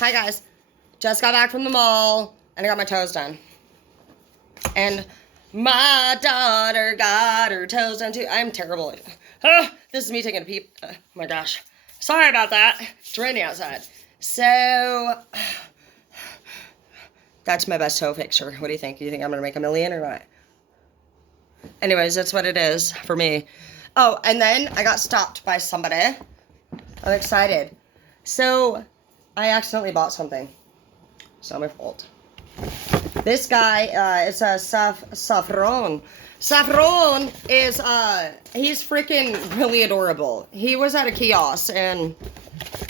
Hi guys, just got back from the mall and I got my toes done. And my daughter got her toes done too. I'm terrible at this is me taking a peep. Oh my gosh. Sorry about that. It's raining outside. So, that's my best toe picture. What do you think? Do you think I'm going to make $1 million or what? Anyways, that's what it is for me. Oh, and then I got stopped by somebody. I'm excited. So, I accidentally bought something. It's not my fault. This guy, it's a Saffron. Saffron is, he's freaking really adorable. He was at a kiosk, and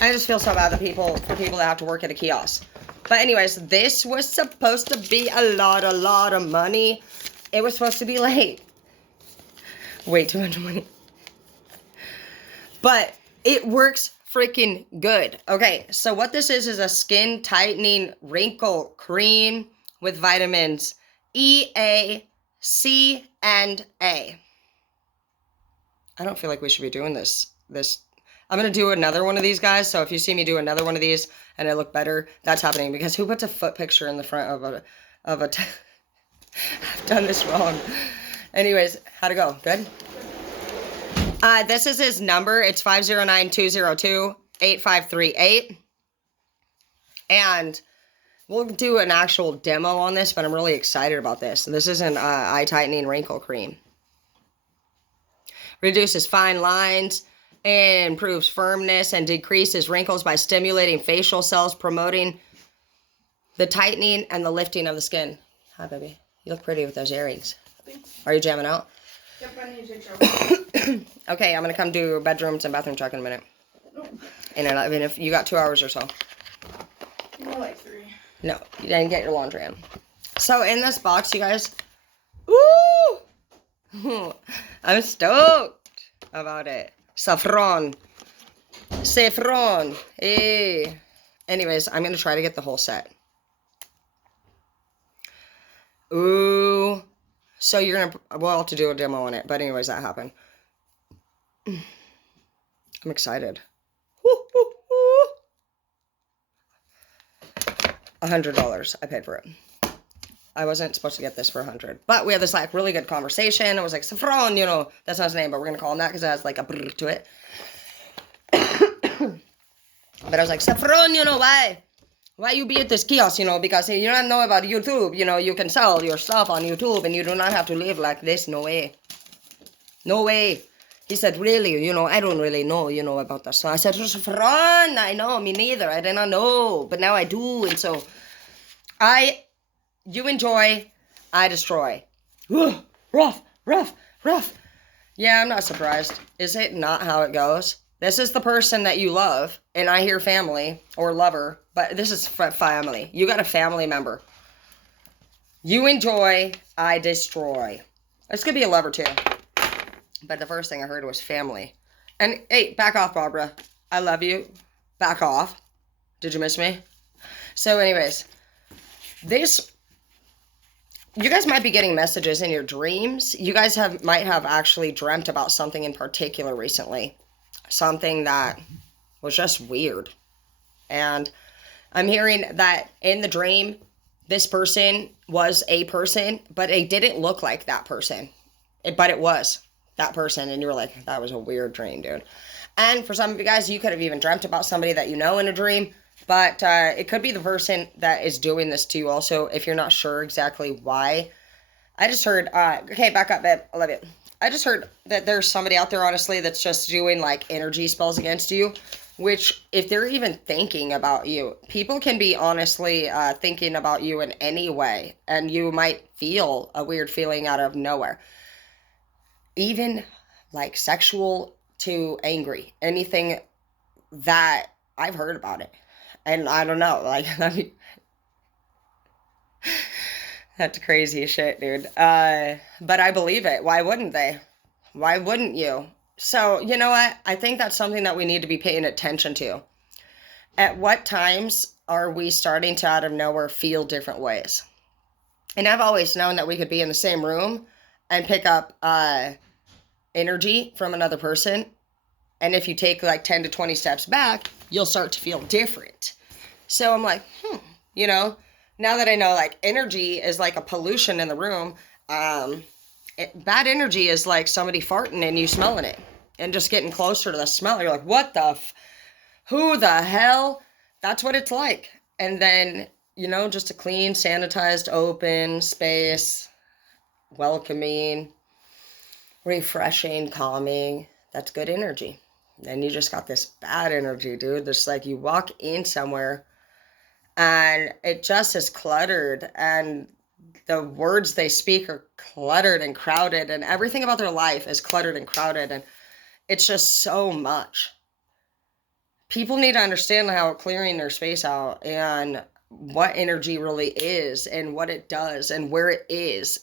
I just feel so bad for people that have to work at a kiosk. But anyways, this was supposed to be a lot of money. It was supposed to be like way too much money. But it works freaking good. Okay, so what this is a skin tightening wrinkle cream with vitamins E, A, C, and A. I don't feel like we should be doing this. I'm going to do another one of these, guys, so if you see me do another one of these and I look better, that's happening, because who puts a foot picture in the front of a I've done this wrong. Anyways, how'd it go? Good? This is his number. It's 509-202-8538. And we'll do an actual demo on this, but I'm really excited about this. This is an eye tightening wrinkle cream. Reduces fine lines, improves firmness, and decreases wrinkles by stimulating facial cells, promoting the tightening and the lifting of the skin. Hi, baby. You look pretty with those earrings. Are you jamming out? Yep, I need to take Okay, I'm going to come do bedrooms and bathroom check in a minute. And I mean, if you got 2 hours or so. More like 3. No, you didn't get your laundry in. So in this box, you guys, woo! I'm stoked about it. Saffron. Saffron. Hey. Anyways, I'm going to try to get the whole set. Ooh. So you're going to, we'll have to do a demo on it. But anyways, that happened. I'm excited. $100 I paid for it. I wasn't supposed to get this for $100. But we had this like really good conversation. It was like, Saffron, you know, that's not his name, but we're going to call him that because it has like a brr to it. But I was like, Saffron, you know, why you be at this kiosk, you know, because you don't know about YouTube, you know, you can sell your stuff on YouTube and you do not have to live like this. No way. No way. He said, really, you know, I don't really know, you know, about that. So I said, Saffron, I know, me neither. I did not know, but now I do. And so you enjoy, I destroy. Rough. Yeah, I'm not surprised. Is it not how it goes? This is the person that you love, and I hear family or lover, but this is family. You got a family member. You enjoy, I destroy. This could be a lover too. But the first thing I heard was family. And hey, back off, Barbara. I love you. Back off. Did you miss me? So anyways, you guys might be getting messages in your dreams. You guys might have actually dreamt about something in particular recently. Something that was just weird. And I'm hearing that in the dream, this person was a person, but it didn't look like that person. But it was that person, and you were like, that was a weird dream, dude. And for some of you guys, you could have even dreamt about somebody that you know in a dream, but it could be the person that is doing this to you also, if you're not sure exactly why. I just heard, okay, back up, babe, I love you. I just heard that there's somebody out there, honestly, that's just doing, like, energy spells against you, which, if they're even thinking about you, people can be honestly thinking about you in any way, and you might feel a weird feeling out of nowhere. Even like sexual to angry, anything that I've heard about it. And I don't know, like, I mean, that's crazy shit, dude. But I believe it. Why wouldn't they? Why wouldn't you? So, you know what? I think that's something that we need to be paying attention to. At what times are we starting to out of nowhere feel different ways? And I've always known that we could be in the same room and pick up energy from another person. And if you take like 10 to 20 steps back, you'll start to feel different. So I'm like, you know, now that I know like energy is like a pollution in the room, bad energy is like somebody farting and you smelling it and just getting closer to the smell. You're like, what the, who the hell? That's what it's like. And then, just a clean, sanitized, open space, welcoming, refreshing, calming. That's good energy. Then you just got this bad energy, dude. There's like you walk in somewhere and it just is cluttered, and the words they speak are cluttered and crowded, and everything about their life is cluttered and crowded, and it's just so much. People need to understand how clearing their space out and what energy really is and what it does and where it is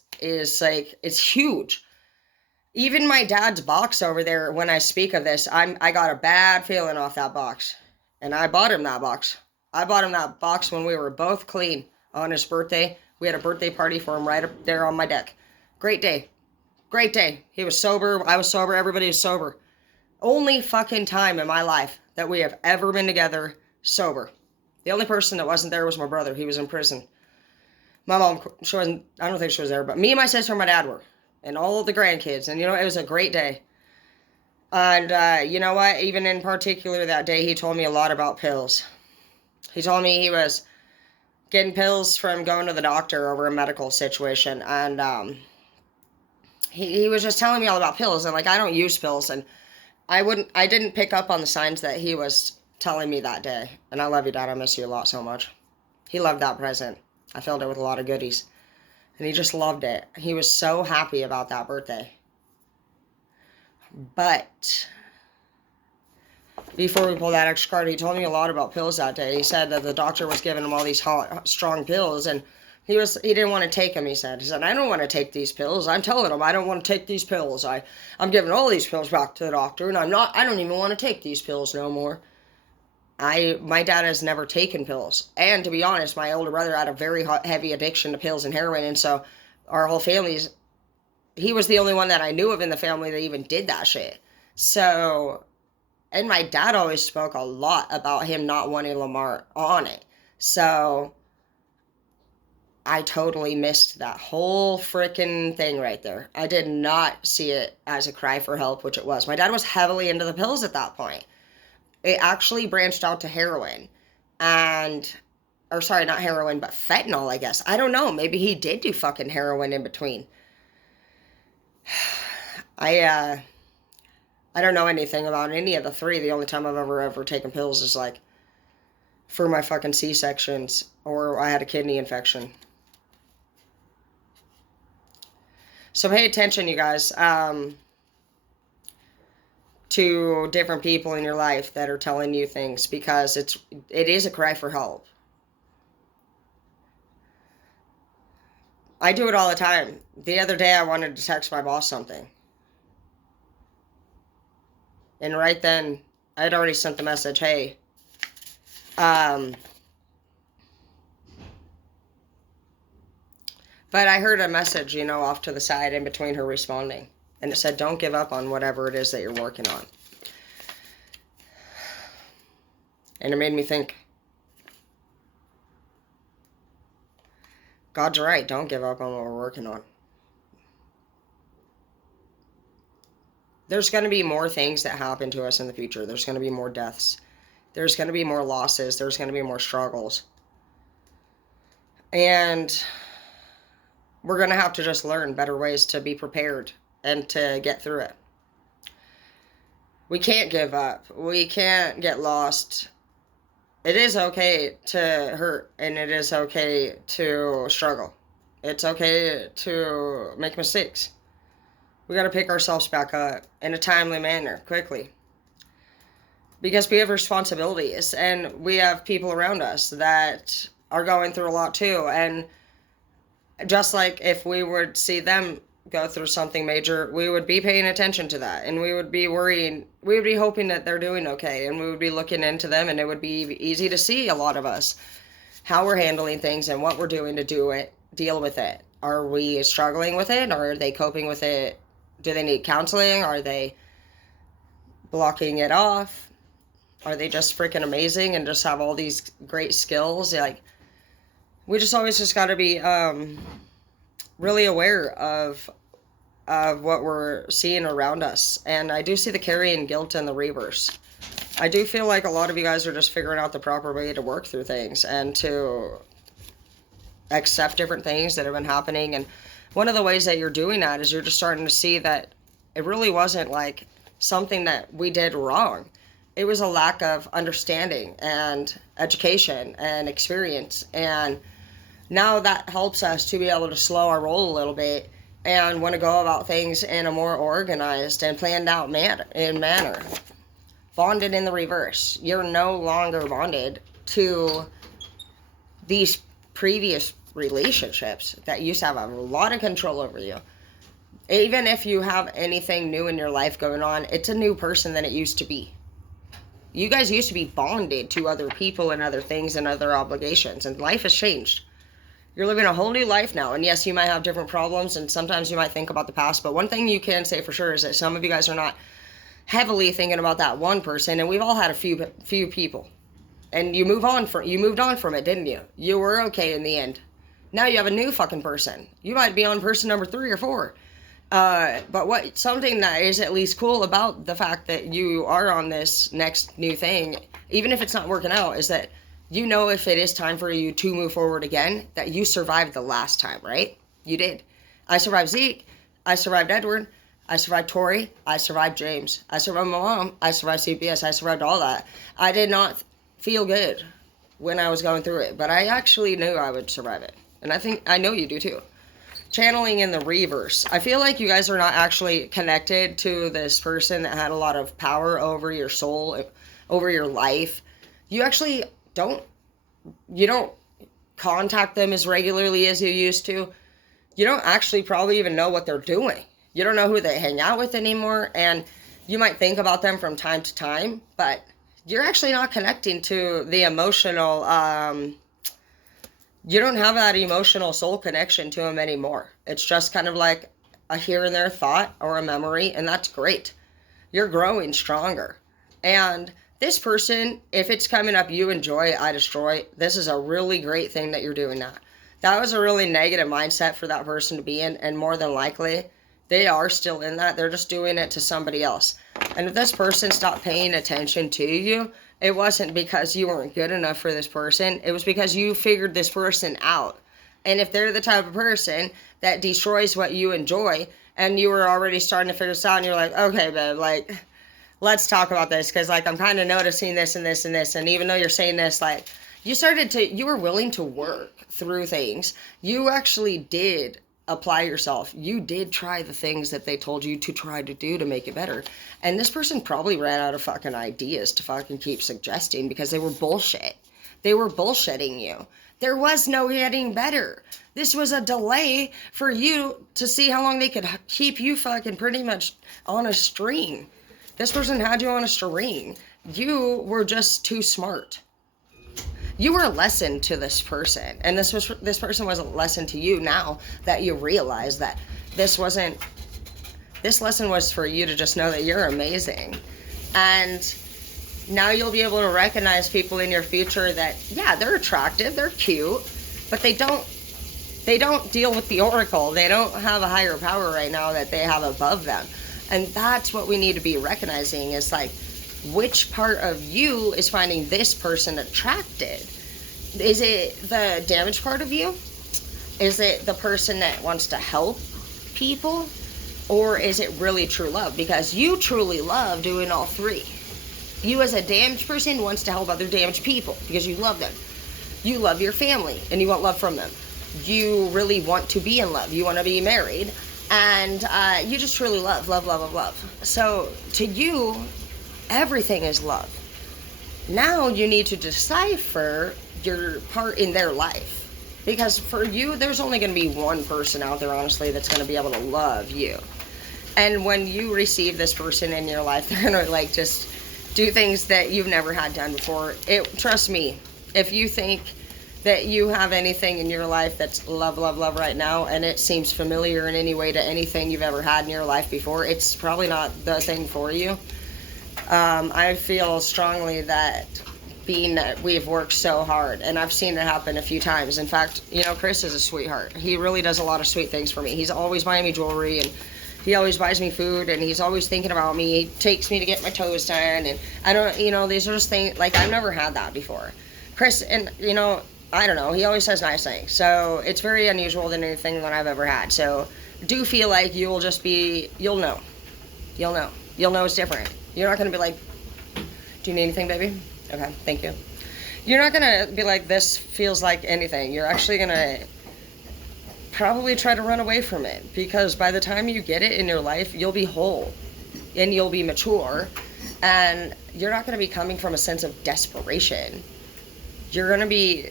like, it's huge. Even my dad's box over there, when I speak of this, I got a bad feeling off that box. And I bought him that box. I bought him that box when we were both clean on his birthday. We had a birthday party for him right up there on my deck. Great day. Great day. He was sober. I was sober. Everybody was sober. Only fucking time in my life that we have ever been together sober. The only person that wasn't there was my brother. He was in prison. My mom, she wasn't, I don't think she was there, but me, my sister, and my dad were. And all the grandkids. And, it was a great day. And you know what? Even in particular that day, he told me a lot about pills. He told me he was getting pills from going to the doctor over a medical situation. And he was just telling me all about pills. And, like, I don't use pills. And I didn't pick up on the signs that he was telling me that day. And I love you, Dad. I miss you a lot so much. He loved that present. I filled it with a lot of goodies. And he just loved it. He was so happy about that birthday. But before we pulled that extra card, he told me a lot about pills that day. He said that the doctor was giving him all these hot, strong pills, and he didn't want to take them. He said, I don't want to take these pills. I'm telling him I don't want to take these pills. I'm giving all these pills back to the doctor, and I don't even want to take these pills no more. My dad has never taken pills. And to be honest, my older brother had a very heavy addiction to pills and heroin. And so our whole he was the only one that I knew of in the family that even did that shit. So, and my dad always spoke a lot about him not wanting Lamar on it. So I totally missed that whole freaking thing right there. I did not see it as a cry for help, which it was. My dad was heavily into the pills at that point. It actually branched out to heroin. Or sorry, not heroin, but fentanyl, I guess. I don't know. Maybe he did do fucking heroin in between. I don't know anything about any of the three. The only time I've ever taken pills is like for my fucking C-sections, or I had a kidney infection. So pay attention, you guys, to different people in your life that are telling you things, because it is a cry for help. I do it all the time. The other day I wanted to text my boss something. And right then, I had already sent the message, hey, but I heard a message, off to the side in between her responding. And it said, don't give up on whatever it is that you're working on. And it made me think, God's right, don't give up on what we're working on. There's going to be more things that happen to us in the future. There's going to be more deaths. There's going to be more losses. There's going to be more struggles. And we're going to have to just learn better ways to be prepared and to get through it. We can't give up. We can't get lost. It is okay to hurt, and it is okay to struggle. It's okay to make mistakes. We got to pick ourselves back up in a timely manner, quickly. Because we have responsibilities, and we have people around us that are going through a lot too. And just like if we would see them go through something major, we would be paying attention to that, and we would be worrying, we would be hoping that they're doing okay, and we would be looking into them, and it would be easy to see, a lot of us, how we're handling things and what we're doing to deal with it. Are we struggling with it, or are they coping with it? Do they need counseling? Are they blocking it off? Are they just freaking amazing and just have all these great skills? Like, we just always just got to be really aware of what we're seeing around us. And I do see the carrying guilt in the reverse. I do feel like a lot of you guys are just figuring out the proper way to work through things and to accept different things that have been happening. And one of the ways that you're doing that is you're just starting to see that it really wasn't like something that we did wrong. It was a lack of understanding and education and experience. And now that helps us to be able to slow our roll a little bit and want to go about things in a more organized and planned out manner. Bonded in the reverse. You're no longer bonded to these previous relationships that used to have a lot of control over you. Even if you have anything new in your life going on, it's a new person than it used to be. You guys used to be bonded to other people and other things and other obligations, and life has changed. You're living a whole new life now, and yes, you might have different problems, and sometimes you might think about the past, but one thing you can say for sure is that some of you guys are not heavily thinking about that one person, and we've all had a few people, and you moved on from it, didn't you? You were okay in the end. Now you have a new fucking person. You might be on person number 3 or 4. But something that is at least cool about the fact that you are on this next new thing, even if it's not working out, is that you know if it is time for you to move forward again, that you survived the last time, right? You did. I survived Zeke. I survived Edward. I survived Tori. I survived James. I survived my mom. I survived CPS. I survived all that. I did not feel good when I was going through it, but I actually knew I would survive it. And I know you do too. Channeling in the reverse. I feel like you guys are not actually connected to this person that had a lot of power over your soul, over your life. You actually don't contact them as regularly as you used to. You don't actually probably even know what they're doing. You don't know who they hang out with anymore, and you might think about them from time to time, but you're actually not connecting to the emotional, you don't have that emotional soul connection to them anymore. It's just kind of like a here and there thought or a memory, and that's great. You're growing stronger. And this person, if it's coming up, you enjoy, I destroy, this is a really great thing that you're doing that. That was a really negative mindset for that person to be in, and more than likely, they are still in that. They're just doing it to somebody else. And if this person stopped paying attention to you, it wasn't because you weren't good enough for this person. It was because you figured this person out. And if they're the type of person that destroys what you enjoy, and you were already starting to figure this out, and you're like, okay, babe, like, let's talk about this, because, like, I'm kind of noticing this and this and this. And even though you're saying this, like, you were willing to work through things. You actually did apply yourself. You did try the things that they told you to try to do to make it better. And this person probably ran out of fucking ideas to fucking keep suggesting, because they were bullshit. They were bullshitting you. There was no getting better. This was a delay for you to see how long they could keep you fucking pretty much on a string. This person had you on a string. You were just too smart. You were a lesson to this person, and this person was a lesson to you. Now that you realize that this lesson was for you to just know that you're amazing. And now you'll be able to recognize people in your future that, yeah, they're attractive, they're cute, but they don't deal with the oracle. They don't have a higher power right now that they have above them. And that's what we need to be recognizing, is like, which part of you is finding this person attracted? Is it the damaged part of you? Is it the person that wants to help people? Or is it really true love? Because you truly love doing all three. You as a damaged person wants to help other damaged people because you love them. You love your family and you want love from them. You really want to be in love. You want to be married. And you just truly love. So to you, everything is love. Now you need to decipher your part in their life. Because for you, there's only going to be one person out there, honestly, that's going to be able to love you. And when you receive this person in your life, they're going to like just do things that you've never had done before. Trust me, if you think that you have anything in your life that's love right now, and it seems familiar in any way to anything you've ever had in your life before, it's probably not the thing for you. I feel strongly that being that we've worked so hard, and I've seen it happen a few times. In fact, you know, Chris is a sweetheart. He really does a lot of sweet things for me. He's always buying me jewelry, and he always buys me food, and he's always thinking about me. He takes me to get my toes done, and I don't, you know, these are just things, like, I've never had that before. Chris, and, you know, I don't know, he always says nice things. So it's very unusual than anything that I've ever had. So do feel like you'll just be, you'll know. You'll know. You'll know it's different. You're not going to be like, do you need anything, baby? Okay, thank you. You're not going to be like, this feels like anything. You're actually going to probably try to run away from it, because by the time you get it in your life, you'll be whole and you'll be mature, and you're not going to be coming from a sense of desperation. You're going to be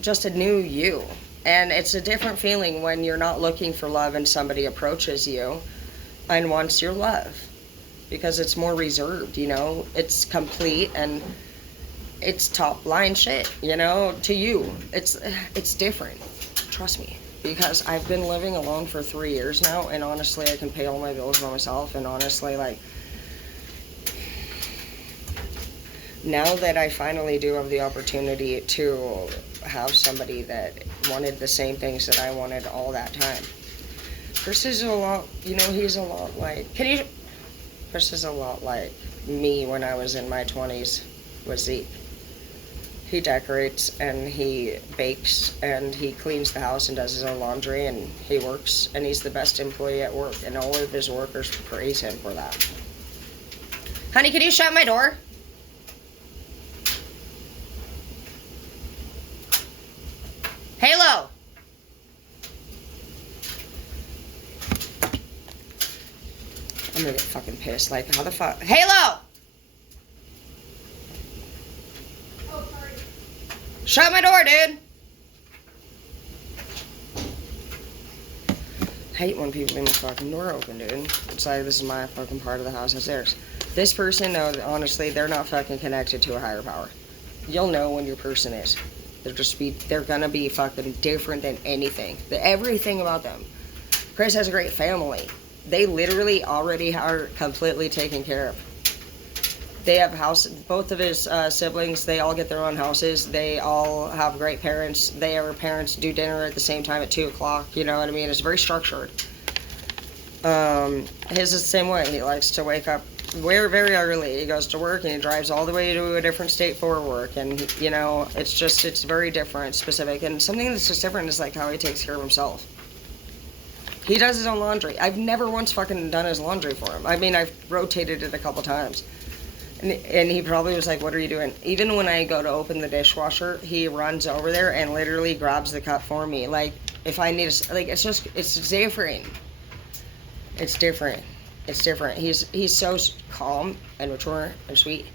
just a new you, and it's a different feeling when you're not looking for love and somebody approaches you and wants your love, because it's more reserved, you know, it's complete and it's top line shit, you know, to you. It's different, trust me, because I've been living alone for 3 years now, and honestly, I can pay all my bills by myself, and honestly, like, now that I finally do have the opportunity to have somebody that wanted the same things that I wanted all that time. Chris is a lot, you know, he's a lot like, Chris is a lot like me when I was in my 20s with Zeke. He decorates and he bakes and he cleans the house and does his own laundry, and he works, and he's the best employee at work, and all of his workers praise him for that. Honey, can you shut my door? Halo! I'm gonna get fucking pissed. Like, how the fuck? Halo! Oh, sorry. Shut my door, dude! I hate when people leave my fucking door open, dude. It's like, this is my fucking part of the house, it's theirs. This person, no, honestly, they're not fucking connected to a higher power. You'll know when your person is. They're gonna be fucking different than anything. Everything about them. Chris has a great family. They literally already are completely taken care of. They have both of his siblings, they all get their own houses. They all have great parents. Their parents do dinner at the same time at 2 o'clock. You know what I mean? It's very structured. His is the same way. He likes to wake up very early. He goes to work and he drives all the way to a different state for work. And, you know, it's very different, specific. And something that's just different is like how he takes care of himself. He does his own laundry. I've never once fucking done his laundry for him. I mean, I've rotated it a couple times. And he probably was like, what are you doing? Even when I go to open the dishwasher, he runs over there and literally grabs the cup for me. Like, if I need like, it's different. It's different. It's different. He's so calm and mature and sweet.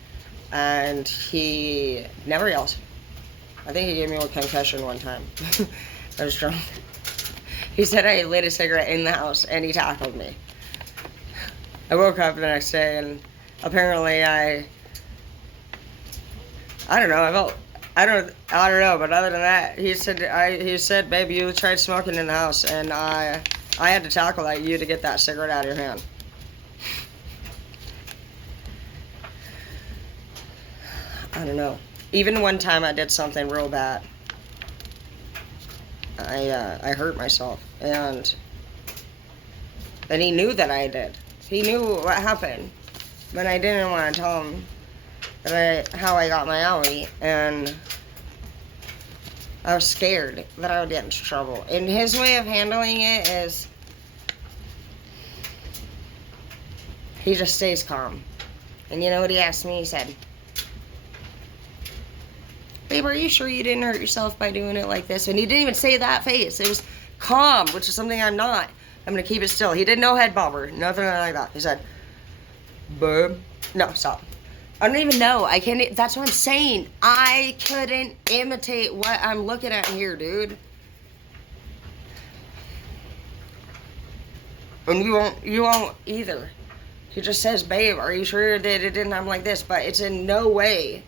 And he never yells. I think he gave me a concussion one time. I was drunk. He said I lit a cigarette in the house and he tackled me. I woke up the next day and apparently I don't know, I don't know, but other than that, he said, babe, you tried smoking in the house, and I had to tackle you to get that cigarette out of your hand. I don't know. Even one time I did something real bad. I hurt myself, and he knew that I did. He knew what happened, but I didn't want to tell him how I got my owie, and I was scared that I would get into trouble. And his way of handling it is he just stays calm. And you know what he asked me? He said, babe, are you sure you didn't hurt yourself by doing it like this? And he didn't even say that face. It was calm, which is something I'm not. I'm going to keep it still. He did no head bobber, nothing like that. He said, babe. No, stop. I don't even know. I can't. That's what I'm saying. I couldn't imitate what I'm looking at here, dude. And you won't either. He just says, babe, are you sure that it didn't happen like this? But it's in no way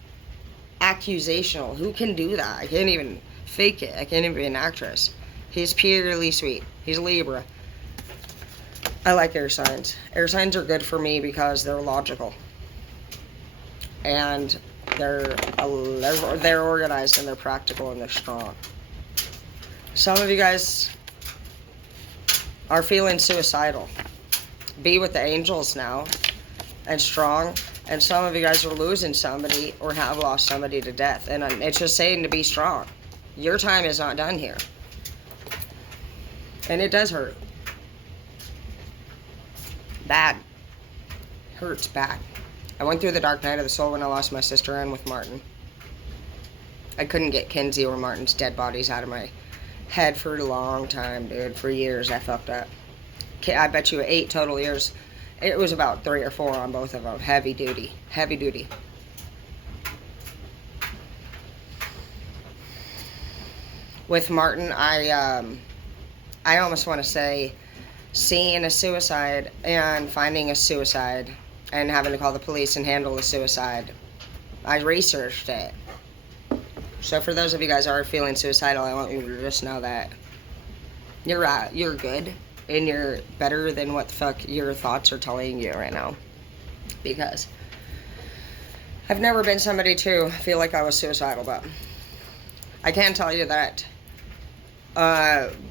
accusational. Who can do that? I can't even fake it. I can't even be an actress. He's purely sweet. He's a Libra. I like air signs. Air signs are good for me because they're logical. and they're organized and they're practical and they're strong. Some of you guys are feeling suicidal. Be with the angels now and strong. And some of you guys are losing somebody or have lost somebody to death. And it's just saying to be strong. Your time is not done here. And it does hurt. Bad. Hurts bad. I went through the dark night of the soul when I lost my sister Ann with Martin. I couldn't get Kinsey or Martin's dead bodies out of my head for a long time, dude. For years, I fucked up. I bet you 8 total years. It was about 3 or 4 on both of them. Heavy duty. Heavy duty. With Martin, I almost want to say seeing a suicide and finding a suicide and having to call the police and handle the suicide. I researched it. So for those of you guys who are feeling suicidal, I want you to just know that you're good. And you're better than what the fuck your thoughts are telling you right now. Because I've never been somebody to feel like I was suicidal, but I can tell you that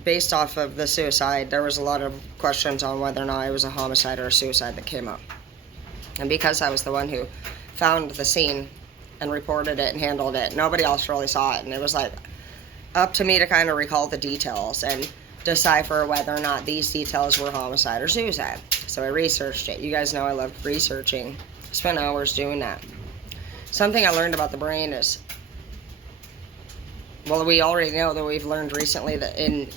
based off of the suicide, there was a lot of questions on whether or not it was a homicide or a suicide that came up. And because I was the one who found the scene and reported it and handled it, nobody else really saw it. And it was like up to me to kind of recall the details and decipher whether or not these details were homicide or suicide. So I researched it. You guys know I love researching. I spent hours doing that. Something I learned about the brain is, well, we already know that we've learned recently that in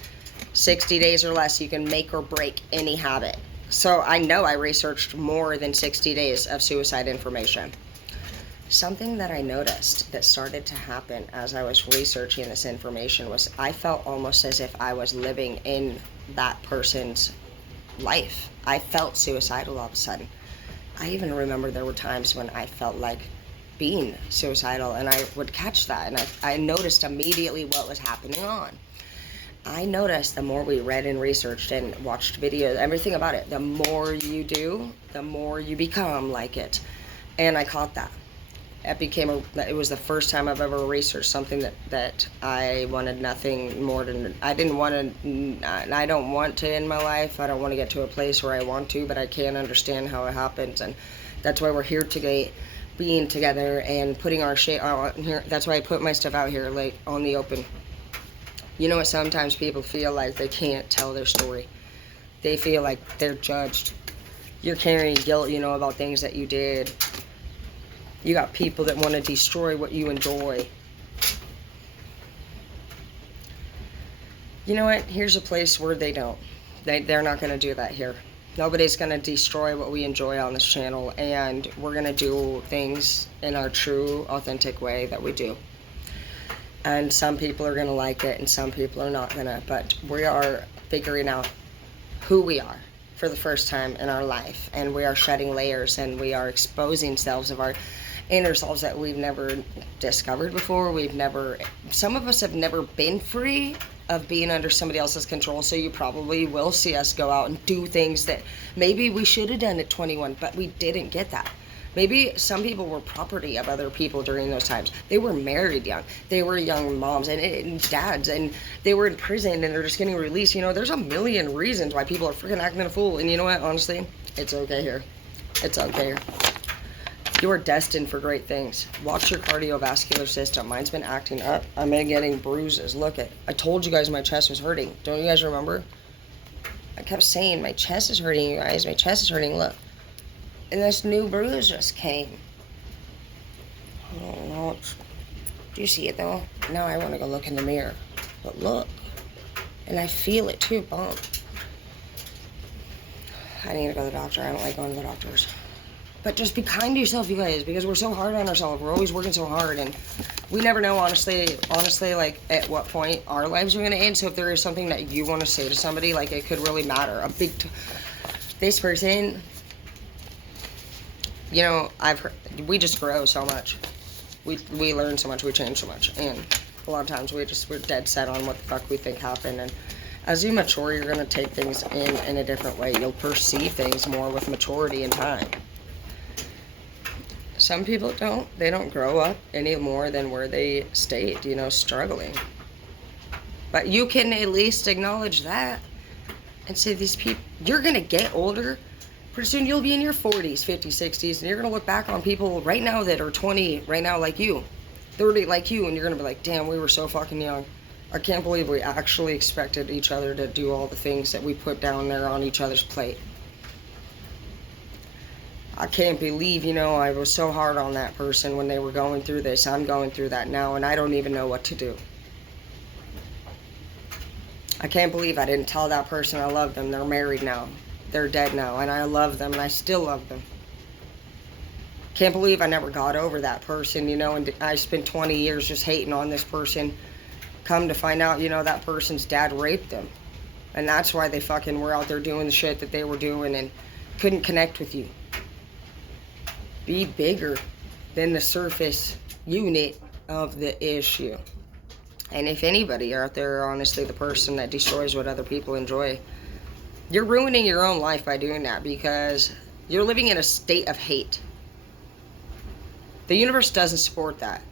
60 days or less, you can make or break any habit. So I know I researched more than 60 days of suicide information. Something that I noticed that started to happen as I was researching this information was I felt almost as if I was living in that person's life. I felt suicidal all of a sudden. I even remember there were times when I felt like being suicidal, and I would catch that, and I noticed immediately what was happening on. I noticed the more we read and researched and watched videos, everything about it, the more you do, the more you become like it. And I caught that. It was the first time I've ever researched something that I wanted nothing more than, I don't want to end my life. I don't want to get to a place where I want to, but I can't understand how it happens. And that's why we're here today, being together and putting our shit out here. That's why I put my stuff out here, like, on the open. You know what, sometimes people feel like they can't tell their story. They feel like they're judged. You're carrying guilt, about things that you did. You got people that want to destroy what you enjoy. You know what? Here's a place where they don't. They're not going to do that here. Nobody's going to destroy what we enjoy on this channel, and we're going to do things in our true, authentic way that we do. And some people are going to like it, and some people are not going to. But we are figuring out who we are for the first time in our life, and we are shedding layers, and we are exposing selves of our inner selves that we've never discovered before. Some of us have never been free of being under somebody else's control, so you probably will see us go out and do things that maybe we should have done at 21, but we didn't get that. Maybe some people were property of other people during those times. They were married young. They were young moms and dads, and they were in prison, and they're just getting released. There's a million reasons why people are freaking acting a fool, and you know what? Honestly, it's okay here. It's okay here. You are destined for great things. Watch your cardiovascular system. Mine's been acting up. I'm getting bruises. Look it. I told you guys my chest was hurting. Don't you guys remember? I kept saying my chest is hurting, you guys. My chest is hurting. Look. And this new bruise just came. I don't know. Do you see it though? Now I want to go look in the mirror. But look. And I feel it too. Bump. I need to go to the doctor. I don't like going to the doctors. But just be kind to yourself, you guys, because we're so hard on ourselves. We're always working so hard, and we never know, honestly, like, at what point our lives are going to end. So if there is something that you want to say to somebody, like, it could really matter. This person, we just grow so much. We learn so much, we change so much, and a lot of times we're dead set on what the fuck we think happened. And as you mature, you're going to take things in a different way. You'll perceive things more with maturity and time. some people don't. They don't grow up any more than where they stayed, you know, struggling. But you can at least acknowledge that and say, these people, you're going to get older. Pretty soon you'll be in your 40s, 50s, 60s, and you're going to look back on people right now that are 20 right now like you, 30 like you, and you're going to be like, damn, we were so fucking young. I can't believe we actually expected each other to do all the things that we put down there on each other's plate. I can't believe, you know, I was so hard on that person when they were going through this. I'm going through that now, and I don't even know what to do. I can't believe I didn't tell that person I love them. They're married now. They're dead now, and I love them, and I still love them. Can't believe I never got over that person, you know, and I spent 20 years just hating on this person. Come to find out, you know, that person's dad raped them. And that's why they fucking were out there doing the shit that they were doing and couldn't connect with you. Be bigger than the surface unit of the issue. And if anybody out there are honestly the person that destroys what other people enjoy, you're ruining your own life by doing that, because you're living in a state of hate. The universe doesn't support that.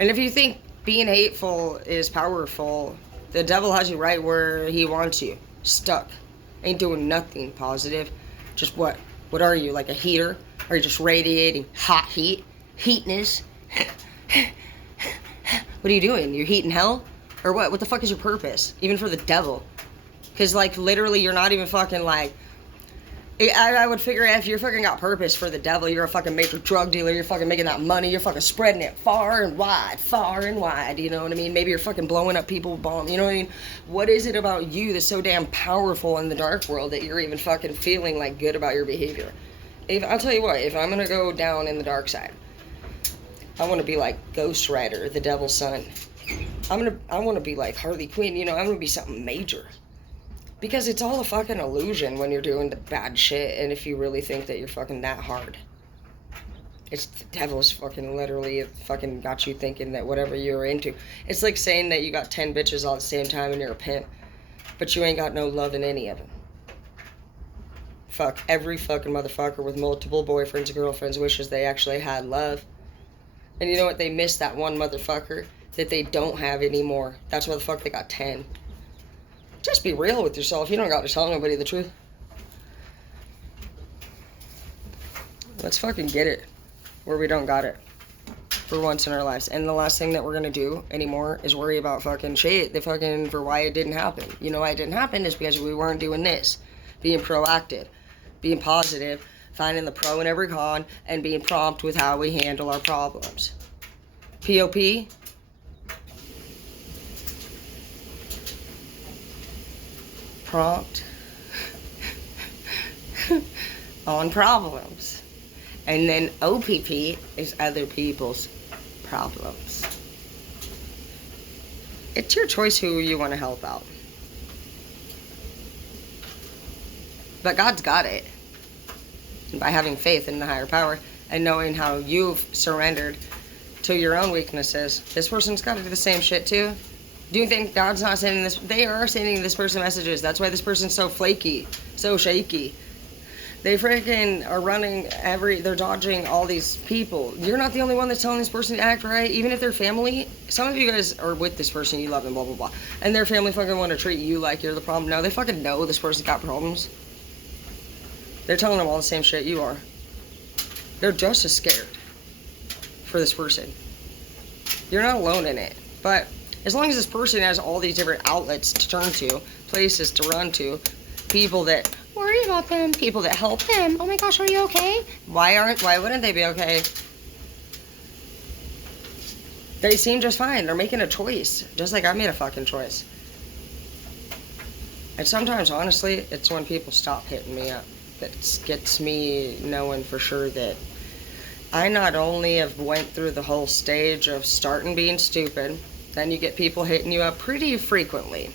And if you think being hateful is powerful, the devil has you right where he wants you. Stuck. Ain't doing nothing positive. Just what? What are you, like a heater? Are you just radiating hot heat? Heatness? What are you doing? You're heating hell? Or what? What the fuck is your purpose? Even for the devil. Because, like, literally, you're not even fucking, like... I would figure if you're fucking got purpose for the devil, you're a fucking major drug dealer, you're fucking making that money, you're fucking spreading it far and wide, you know what I mean? Maybe you're fucking blowing up people with bombs, you know what I mean? What is it about you that's so damn powerful in the dark world that you're even fucking feeling, like, good about your behavior? I'll tell you what, if I'm gonna go down in the dark side, I want to be like Ghost Rider, the devil's son. I want to be like Harley Quinn, you know, I'm gonna be something major. Because it's all a fucking illusion when you're doing the bad shit, and if you really think that you're fucking that hard. It's the devil's fucking literally fucking got you thinking that whatever you're into. It's like saying that you got 10 bitches all at the same time and you're a pimp, but you ain't got no love in any of them. Fuck, every fucking motherfucker with multiple boyfriends and girlfriends wishes they actually had love. And you know what? They miss that one motherfucker that they don't have anymore. That's why the fuck they got 10. Just be real with yourself. You don't got to tell nobody the truth. Let's fucking get it where we don't got it for once in our lives. And the last thing that we're gonna do anymore is worry about fucking shit. The fucking for why it didn't happen. You know why it didn't happen is because we weren't doing this. Being proactive, being positive, finding the pro in every con, and being prompt with how we handle our problems. POP. Prompt on problems. And then OPP is other people's problems. It's your choice who you want to help out. But God's got it. And by having faith in the higher power and knowing how you've surrendered to your own weaknesses, this person's got to do the same shit too. Do you think God's not sending this? They are sending this person messages. That's why this person's so flaky, so shaky. They freaking are running they're dodging all these people. You're not the only one that's telling this person to act right. Even if they're family, some of you guys are with this person, you love them, blah, blah, blah. And their family fucking want to treat you like you're the problem. No, they fucking know this person's got problems. They're telling them all the same shit you are. They're just as scared for this person. You're not alone in it. But as long as this person has all these different outlets to turn to, places to run to, people that worry about them, people that help them. Oh my gosh, are you okay? Why wouldn't they be okay? They seem just fine. They're making a choice, just like I made a fucking choice. And sometimes, honestly, it's when people stop hitting me up that gets me knowing for sure that I not only have went through the whole stage of starting being stupid, then you get people hitting you up pretty frequently,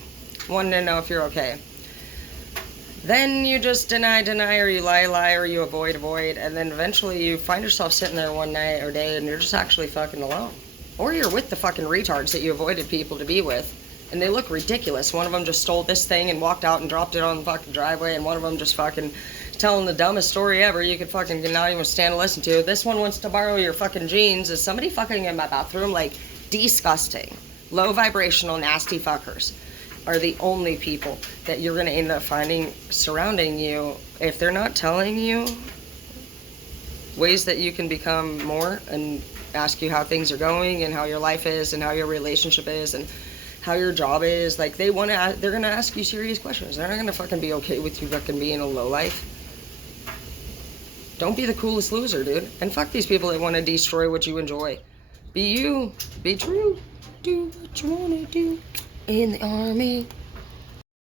wanting to know if you're okay. Then you just deny, or you lie, or you avoid, and then eventually you find yourself sitting there one night or day and you're just actually fucking alone. Or you're with the fucking retards that you avoided people to be with, and they look ridiculous. One of them just stole this thing and walked out and dropped it on the fucking driveway, and one of them just fucking telling the dumbest story ever you could fucking not even stand to listen to. This one wants to borrow your fucking jeans. Is somebody fucking in my bathroom? Like, disgusting. Low vibrational, nasty fuckers are the only people that you're going to end up finding surrounding you if they're not telling you ways that you can become more and ask you how things are going and how your life is and how your relationship is and how your job is. Like, they're going to ask you serious questions. They're not going to fucking be okay with you fucking being a low life. Don't be the coolest loser, dude. And fuck these people that want to destroy what you enjoy. Be you. Be true. Do what you want to do in the army.